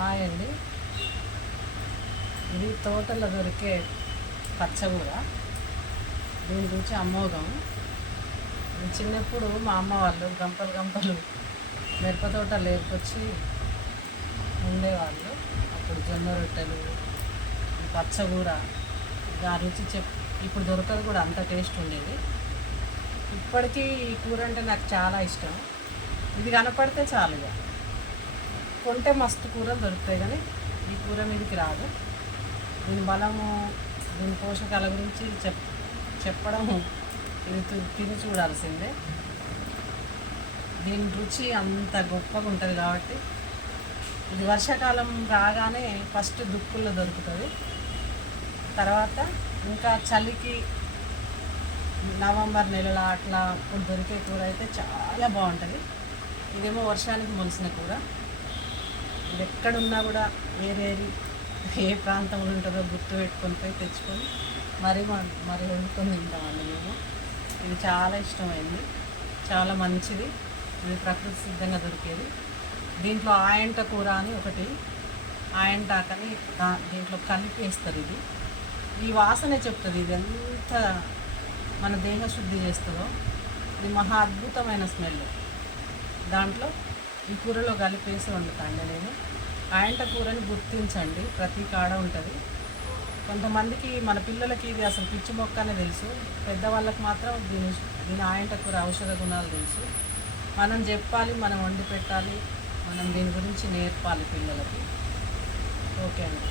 Hi అండి. ఇది తోటలో దొరికే పచ్చగూర. దీని రుచి అమోఘం. చిన్నప్పుడు మా అమ్మ వాళ్ళు గంపలు గంపలు మిరప తోటలు ఏరుకొచ్చి ఉండేవాళ్ళు. అప్పుడు జొన్న రొట్టెలు, పచ్చగూర, ఆ రుచి ఇప్పుడు దొరకదు కూడా, అంత టేస్ట్ ఉండేది. ఇప్పటికీ ఈ కూర అంటే నాకు చాలా ఇష్టం. ఇది కనపడితే చాలుగా కొంటే మస్తు కూరలు దొరుకుతాయి, కానీ ఈ కూర మీదకి రాదు. దీని బలము, దీని పోషకాల గురించి చెప్పడం ఇది తిని చూడాల్సిందే. దీని రుచి అంత గొప్పగా ఉంటుంది కాబట్టి ఇది వర్షాకాలం రాగానే ఫస్ట్ దుక్కుల్లో దొరుకుతుంది. తర్వాత ఇంకా చలికి నవంబర్ నెలలో అట్లా అప్పుడు దొరికే కూర అయితే చాలా బాగుంటుంది. ఇదేమో వర్షానికి మొలిసిన కూర. ఇది ఎక్కడున్నా కూడా ఏ ప్రాంతంలో ఉంటుందో గుర్తు పెట్టుకొని పోయి తెచ్చుకొని మరి వండుకొని తింటామండి మేము. ఇది చాలా ఇష్టమైంది, చాలా మంచిది. ఇది ప్రకృతి సిద్ధంగా దొరికేది. దీంట్లో ఆయంట కూర అని ఒకటి, ఆయంటాకని దీంట్లో కలిపి వేస్తారు. ఈ వాసనే చెప్తుంది ఇది ఎంత మన దేహ శుద్ధి చేస్తుందో. ఇది మహా అద్భుతమైన స్మెల్. దాంట్లో ఈ కూరలో కలిపేసి వండుతాండి నేను. ఆయంట కూరని గుర్తించండి, ప్రతి కాడ ఉంటుంది. కొంతమందికి, మన పిల్లలకి ఇది అసలు పిచ్చి మొక్క అనే తెలుసు, పెద్దవాళ్ళకి మాత్రం దీని ఆయంట కూర ఔషధ గుణాలు తెలుసు. మనం చెప్పాలి, మనం వండి పెట్టాలి, మనం దీని గురించి నేర్పాలి పిల్లలకి. ఓకే అండి.